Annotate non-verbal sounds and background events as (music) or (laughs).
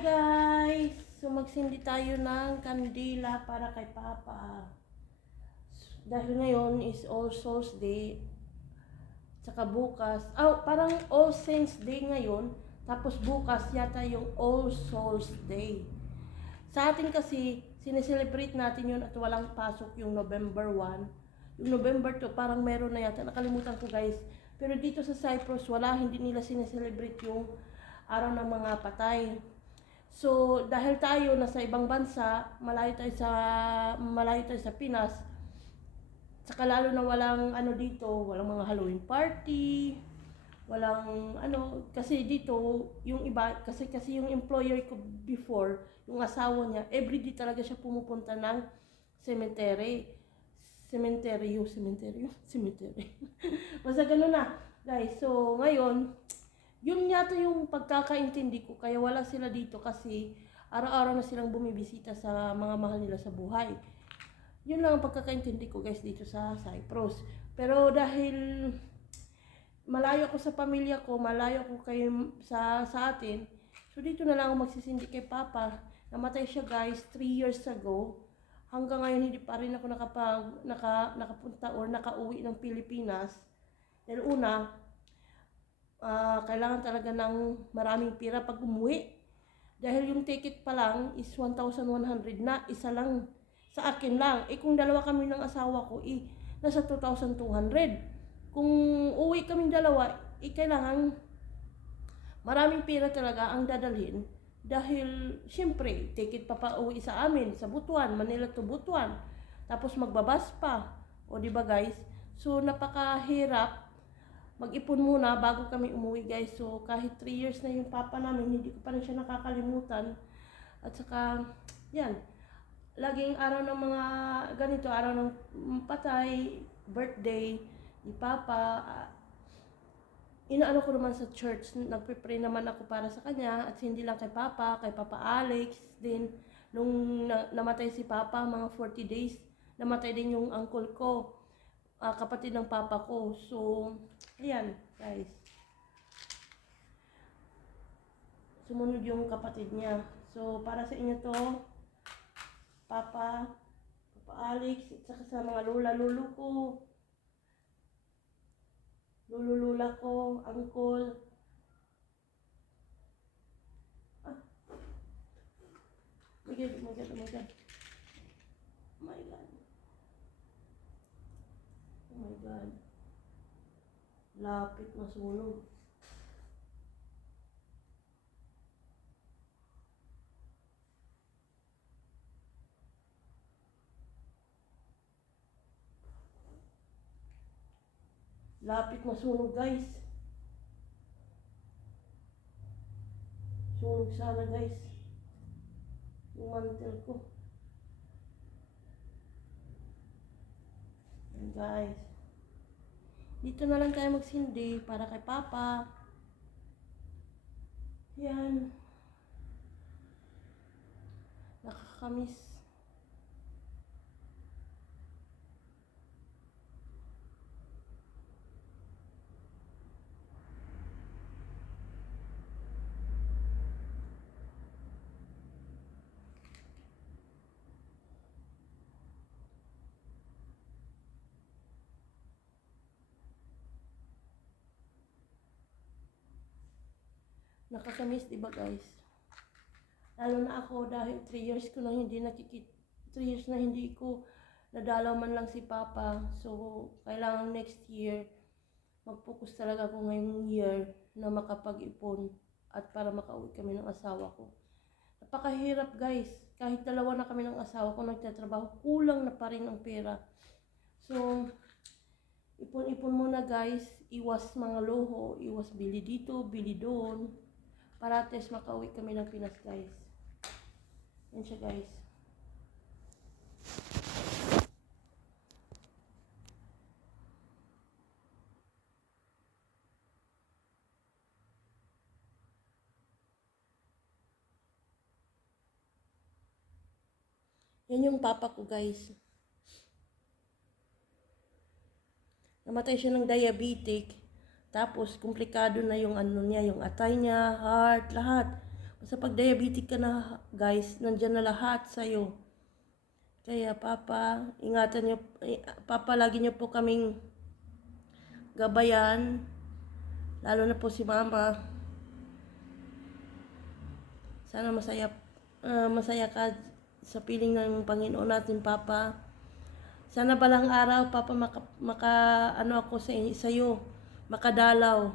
guys! So magsindi tayo ng kandila para kay Papa. Dahil ngayon is All Souls Day. Tsaka bukas, oh, parang All Saints Day ngayon. Tapos bukas yata yung All Souls Day. Sa atin kasi, sineselebrate natin yun at walang pasok yung November 1. Yung November 2, parang meron na yata. Nakalimutan ko guys. Pero dito sa Cyprus, wala. Hindi nila sineselebrate yung araw ng mga patay. So, dahil tayo nasa ibang bansa, malayo tayo sa malayo tayo sa Pinas. Saka lalo na walang ano dito, walang mga Halloween party, walang ano kasi dito yung iba kasi kasi yung employer ko before, yung asawa niya, everyday talaga siya pumupunta ng cemetery. Cemetery, cemetery, (laughs) cemetery. Basta ganun na, guys. So, ngayon, yun yata yung pagkakaintindi ko kaya wala sila dito kasi araw-araw na silang bumibisita sa mga mahal nila sa buhay. Yun lang ang pagkakaintindi ko guys dito sa Cyprus. Pero dahil malayo ako sa pamilya ko, malayo ako kay sa sa atin, so dito na lang ako magsisindi kay Papa. Namatay siya guys 3 years ago. Hanggang ngayon hindi pa rin ako nakapag naka, nakapunta or nakauwi ng Pilipinas. Dahil una, ah, kailangan talaga ng maraming pira pag umuwi. Dahil yung ticket pa lang is 1,100 na, isa lang sa akin lang. Eh kung dalawa kami ng asawa ko, eh, nasa 2,200. Kung uwi kaming dalawa, eh kailangan maraming pira talaga ang dadalhin. Dahil, syempre, ticket pa pa uwi sa amin, sa Butuan, Manila to Butuan. Tapos magbabas pa. O di ba guys? So, napakahirap mag-ipon muna bago kami umuwi guys. So kahit 3 years na yung papa namin, hindi ko pa rin siya nakakalimutan. At saka, yan, laging araw ng mga ganito, araw ng patay, birthday, ni papa, ah, inaano ko naman sa church, nagpe-pray naman ako para sa kanya at hindi lang kay papa, kay papa Alex din. Nung na- namatay si papa, mga 40 days, namatay din yung uncle ko, ah, kapatid ng papa ko. So, ayan, guys. Sumunod yung kapatid niya. So, para sa inyo to, Papa, Papa Alex, at saka sa mga lula-lulu ko, lulu-lula ko, uncle. Ah. Oh my God, oh my God, oh my God. Oh my God. Oh my God. Lapit masunog. Lapit masunog guys. Sunog sana guys. Yung mantel ko. Yan guys. Dito na lang tayo magsindi para kay Papa. Yan. Nakakamiss. Nakakamiss, di ba guys? Lalo na ako dahil 3 years ko nang hindi nakikita, 3 years na hindi ko nadalaw man lang si Papa. So, kailangan next year, mag-focus talaga ako ngayong year na makapag-ipon at para makauwi kami ng asawa ko. Napakahirap guys. Kahit dalawa na kami ng asawa ko nagtatrabaho, kulang na pa rin ang pera. So, ipon-ipon muna guys. Iwas mga loho, iwas bili dito, bili doon. Para at least makauwi kami ng Pinas guys. Yan siya guys. Yan yung papa ko guys. Namatay siya ng diabetic. Tapos, komplikado na yung ano niya, yung atay niya, heart, lahat. Basta pag diabetic ka na, guys, nandyan na lahat sa'yo. Kaya, Papa, ingatan niyo, eh, Papa, lagi niyo po kaming gabayan. Lalo na po si Mama. Sana masaya, ah, masaya ka sa piling ng Panginoon natin, Papa. Sana balang araw, Papa, maka, maka ano ako sa, sa iyo, makadalaw.